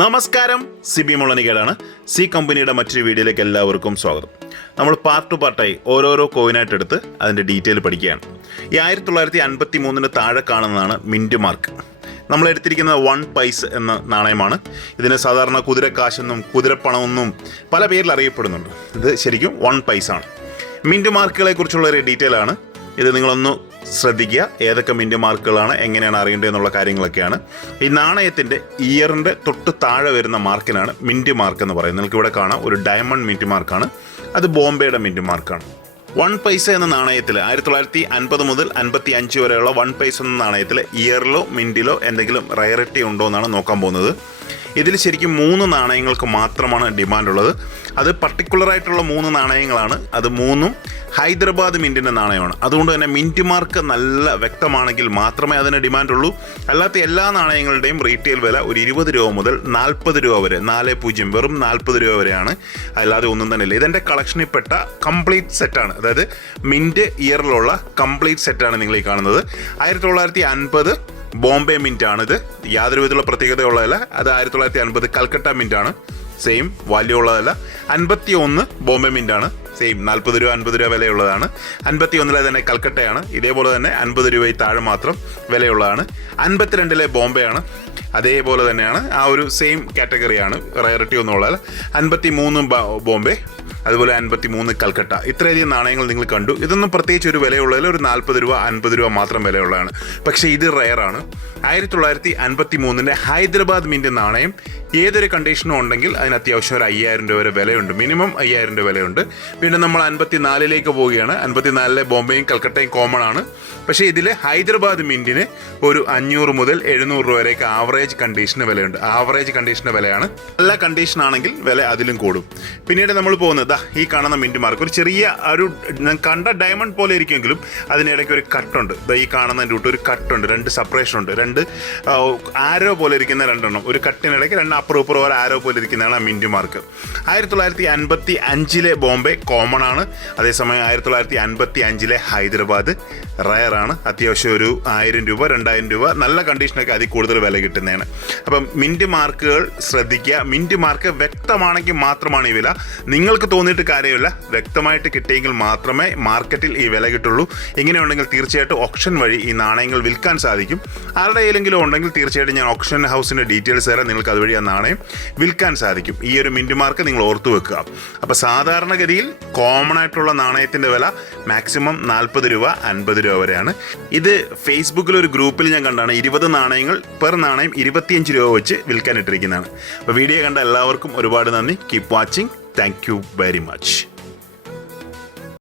നമസ്കാരം. സിബി മുളനികേടാണ്. സി കമ്പനിയുടെ മറ്റൊരു വീഡിയോയിലേക്ക് എല്ലാവർക്കും സ്വാഗതം. നമ്മൾ പാർട്ട് ടു പാർട്ടായി ഓരോരോ കോയിനായിട്ട് എടുത്ത് അതിന്റെ ഡീറ്റെയിൽ പഠിക്കുകയാണ്. ഈ ആയിരത്തി തൊള്ളായിരത്തി അൻപത്തി മൂന്നിന് താഴെ കാണുന്നതാണ് മിന്റ് മാർക്ക് നമ്മൾ എടുത്തിരിക്കുന്നത് വൺ പൈസ് എന്ന നാണയമാണ്. ഇതിന് സാധാരണ കുതിരക്കാശെന്നും കുതിരപ്പണമെന്നും പല പേരിൽ അറിയപ്പെടുന്നുണ്ട്. ഇത് ശരിക്കും വൺ പൈസാണ് മിന്റ് മാർക്കുകളെ കുറിച്ചുള്ള ഒരു ഡീറ്റെയിൽ ആണ്. ഇത് നിങ്ങളൊന്ന് ശ്രദ്ധിക്കുക. ഏതൊക്കെ മിന്റ് മാർക്കുകളാണ് എങ്ങനെയാണ് അറിയേണ്ടത് എന്നുള്ള കാര്യങ്ങളൊക്കെയാണ്. ഈ നാണയത്തിന്റെ ഇയറിന്റെ തൊട്ട് താഴെ വരുന്ന മാർക്കിനാണ് മിന്റ് മാർക്ക് എന്ന് പറയുന്നത്. നിങ്ങൾക്ക് ഇവിടെ കാണാം ഒരു ഡയമണ്ട് മിന്റ് മാർക്കാണ്. അത് ബോംബെയുടെ മിന്റ് മാർക്കാണ്. വൺ പൈസ എന്ന നാണയത്തിൽ ആയിരത്തി തൊള്ളായിരത്തി അൻപത് മുതൽ അൻപത്തി അഞ്ച് വരെയുള്ള വൺ പൈസ എന്ന നാണയത്തിൽ ഇയറിലോ മിന്റിലോ എന്തെങ്കിലും റയറിറ്റി ഉണ്ടോ എന്നാണ് നോക്കാൻ പോകുന്നത്. ഇതിൽ ശരിക്കും മൂന്ന് നാണയങ്ങൾക്ക് മാത്രമാണ് ഡിമാൻഡ് ഉള്ളത്. അത് പർട്ടിക്കുലറായിട്ടുള്ള മൂന്ന് നാണയങ്ങളാണ്. അത് മൂന്നും ഹൈദരാബാദ് മിന്റിന്റെ നാണയമാണ്. അതുകൊണ്ട് തന്നെ മിന്റ് മാർക്ക് നല്ല വ്യക്തമാണെങ്കിൽ മാത്രമേ അതിന് ഡിമാൻഡ് ഉള്ളൂ. അല്ലാത്ത എല്ലാ നാണയങ്ങളുടെയും റീറ്റെയിൽ വില ഒരു ഇരുപത് രൂപ മുതൽ നാൽപ്പത് രൂപ വരെ. നാല് പൂജ്യം വെറും നാൽപ്പത് രൂപ വരെയാണ്. അല്ലാതെ ഒന്നും തന്നെ ഇല്ല. ഇതെന്റെ കളക്ഷനിൽപ്പെട്ട കംപ്ലീറ്റ് സെറ്റാണ്. അതായത് മിന്റ് ഇയറിലുള്ള കംപ്ലീറ്റ് സെറ്റാണ് നിങ്ങൾ ഈ കാണുന്നത്. ആയിരത്തി തൊള്ളായിരത്തി അൻപത് ബോംബെ മിന്റ് ആണിത് യാതൊരു വിധത്തിലുള്ള പ്രത്യേകതയുള്ളതല്ല. അത് ആയിരത്തി തൊള്ളായിരത്തി അൻപത് കൽക്കട്ട മിന്റ് ആണ് സെയിം വാല്യൂ ഉള്ളതല്ല. അൻപത്തി ഒന്ന് ബോംബെ മിന്റ് ആണ് സെയിം നാൽപ്പത് രൂപ അൻപത് രൂപ വിലയുള്ളതാണ്. അൻപത്തി ഒന്നിലെ തന്നെ കൽക്കട്ടയാണ്. ഇതേപോലെ തന്നെ അൻപത് രൂപയിൽ താഴെ മാത്രം വിലയുള്ളതാണ്. അൻപത്തിരണ്ടിലെ ബോംബെ ആണ് അതേപോലെ തന്നെയാണ്. ആ ഒരു സെയിം കാറ്റഗറിയാണ് റയറിറ്റി ഒന്നുള്ളത് അൻപത്തി മൂന്ന് ബോംബെ. അതുപോലെ അൻപത്തി മൂന്ന് കൽക്കട്ട. ഇത്രയധികം നാണയങ്ങൾ നിങ്ങൾ കണ്ടു. ഇതൊന്നും പ്രത്യേകിച്ച് ഒരു വിലയുള്ളതിൽ ഒരു നാൽപ്പത് രൂപ അൻപത് രൂപ മാത്രം വിലയുള്ളതാണ്. പക്ഷേ ഇത് റയറാണ്. ആയിരത്തി തൊള്ളായിരത്തി അൻപത്തി മൂന്നിന്റെ ഹൈദരാബാദ് മിന്റ് നാണയം ഏതൊരു കണ്ടീഷനും ഉണ്ടെങ്കിൽ അതിന് അത്യാവശ്യം ഒരു അയ്യായിരം രൂപ വരെ വിലയുണ്ട്. മിനിമം അയ്യായിരം രൂപ വിലയുണ്ട്. പിന്നെ നമ്മൾ അൻപത്തി നാലിലേക്ക് പോവുകയാണ്. അൻപത്തി നാലിലെ ബോംബെയും കൽക്കട്ടയും കോമൺ ആണ്. പക്ഷേ ഇതിൽ ഹൈദരാബാദ് മിന്റിന് ഒരു അഞ്ഞൂറ് മുതൽ എഴുന്നൂറ് രൂപ വരെയൊക്കെ ആവറേജ് കണ്ടീഷന് വിലയുണ്ട്. ആവറേജ് കണ്ടീഷന് വിലയാണ്. നല്ല കണ്ടീഷൻ ആണെങ്കിൽ വില അതിലും കൂടും. പിന്നീട് നമ്മൾ പോകുന്നത് ഈ കാണുന്ന മിന്റ് മാർക്ക് ഒരു ചെറിയ ഒരു കണ്ട ഡയമണ്ട് പോലെ ഇരിക്കുമെങ്കിലും അതിനിടയ്ക്ക് ഒരു കട്ടുണ്ട് ഈ കാണുന്നതിന്റെ കൂട്ട് ഒരു കട്ടുണ്ട് രണ്ട് സെപ്പറേഷൻ ഉണ്ട്. രണ്ട് ആരോ പോലെ ഇരിക്കുന്ന രണ്ടെണ്ണം. ഒരു കട്ടിനിടയ്ക്ക് രണ്ട് അപ്പുറം ഇപ്പുറം ഒരു ആരോ പോലെ ഇരിക്കുന്നതാണ് ആ മിന്റ് മാർക്ക് ആയിരത്തി തൊള്ളായിരത്തി അൻപത്തി അഞ്ചിലെ ബോംബെ കോമൺ ആണ്. അതേസമയം ആയിരത്തി തൊള്ളായിരത്തി അൻപത്തി അഞ്ചിലെ ഹൈദരാബാദ് റയർ ആണ്. അത്യാവശ്യം ഒരു ആയിരം രൂപ രണ്ടായിരം രൂപ നല്ല കണ്ടീഷനൊക്കെ അതിൽ കൂടുതൽ വില കിട്ടുന്നതാണ്. അപ്പം മിന്റ് മാർക്കുകൾ ശ്രദ്ധിക്കുക. മിന്റ് മാർക്ക് വ്യക്തമാണെങ്കിൽ മാത്രമാണ് ഈ വില. നിങ്ങൾക്ക് തോന്നിയിട്ട് കാര്യമില്ല. വ്യക്തമായിട്ട് കിട്ടിയെങ്കിൽ മാത്രമേ മാർക്കറ്റിൽ ഈ വില കിട്ടുള്ളൂ. ഇങ്ങനെയുണ്ടെങ്കിൽ തീർച്ചയായിട്ടും ഓപ്ഷൻ വഴി ഈ നാണയങ്ങൾ വിൽക്കാൻ സാധിക്കും. ആരുടെ കയ്യിലെങ്കിലും ഉണ്ടെങ്കിൽ തീർച്ചയായിട്ടും ഞാൻ ഓപ്ഷൻ ഹൗസിന്റെ ഡീറ്റെയിൽസ് തരാം. നിങ്ങൾക്ക് അതുവഴി ആ നാണയം വിൽക്കാൻ സാധിക്കും. ഈ ഒരു മിന്റ് മാർക്ക് നിങ്ങൾ ഓർത്തു വെക്കുക. അപ്പോൾ സാധാരണഗതിയിൽ കോമൺ ആയിട്ടുള്ള നാണയത്തിന്റെ വില മാക്സിമം നാൽപ്പത് രൂപ അൻപത് രൂപ വരെയാണ്. ഇത് ഫേസ്ബുക്കിൽ ഒരു ഗ്രൂപ്പിൽ ഞാൻ കണ്ടാണ് ഇരുപത് നാണയങ്ങൾ പെർ നാണയം ഇരുപത്തിയഞ്ച് രൂപ വെച്ച് വിൽക്കാനിട്ടിരിക്കുന്നതാണ്. അപ്പോൾ വീഡിയോ കണ്ട എല്ലാവർക്കും ഒരുപാട് നന്ദി. Keep watching thank you very much